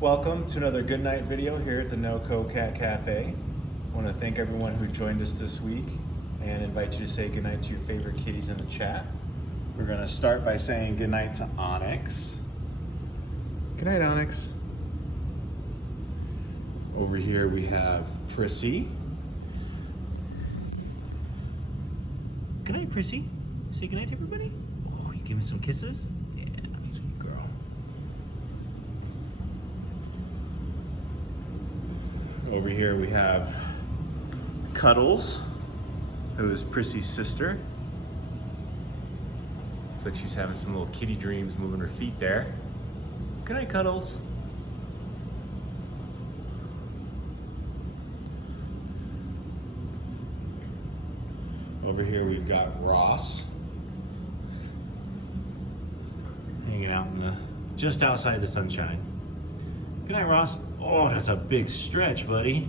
Welcome to another Goodnight video here at the NoCo Cat Cafe. I want to thank everyone who joined us this week and invite you to say goodnight to your favorite kitties in the chat. We're going to start by saying goodnight to Onyx. Goodnight, Onyx. Over here we have Prissy. Goodnight, Prissy. Say goodnight to everybody. Oh, you give me some kisses? Yeah, sweet girl. Over here we have Cuddles, who is Prissy's sister. Looks like she's having some little kitty dreams moving her feet there. Good night, Cuddles. Over here we've got Ross, hanging out in just outside the sunshine. Good night, Ross. Oh, that's a big stretch, buddy.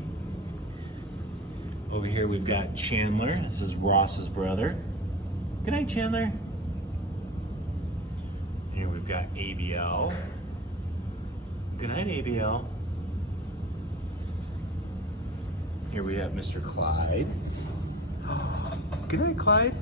Over here we've got Chandler. This is Ross's brother. Good night, Chandler. Here we've got ABL. Good night, ABL. Here we have Mr. Clyde. Good night, Clyde.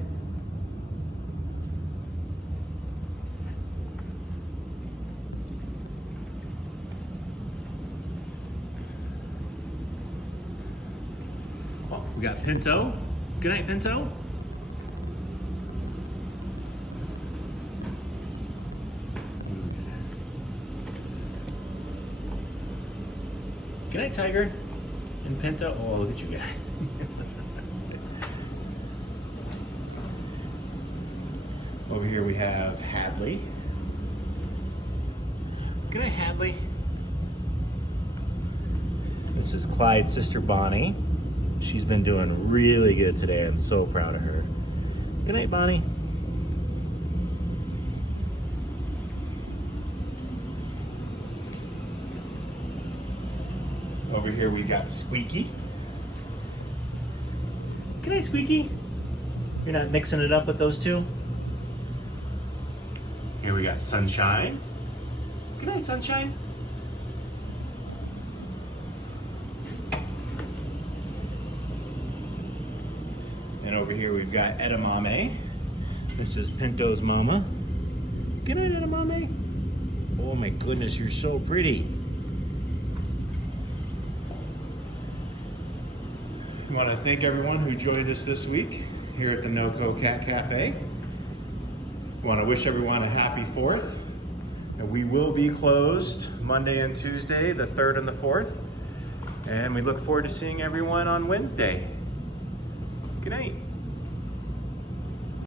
Oh, we got Pinto. Good night, Pinto. Good night, Tiger. And Pinto. Oh, look at you guys. Over here we have Hadley. Good night, Hadley. This is Clyde's sister, Bonnie. She's been doing really good today. I'm so proud of her. Good night, Bonnie. Over here we got Squeaky. Good night, Squeaky. You're not mixing it up with those two? Here we got Sunshine. Good night, Sunshine. And over here we've got Edamame. This is Pinto's mama. Good night, Edamame. Oh my goodness, you're so pretty. I want to thank everyone who joined us this week here at the NoCo Cat Cafe. I want to wish everyone a happy 4th. And we will be closed Monday and Tuesday, the 3rd and the 4th. And we look forward to seeing everyone on Wednesday. Good night.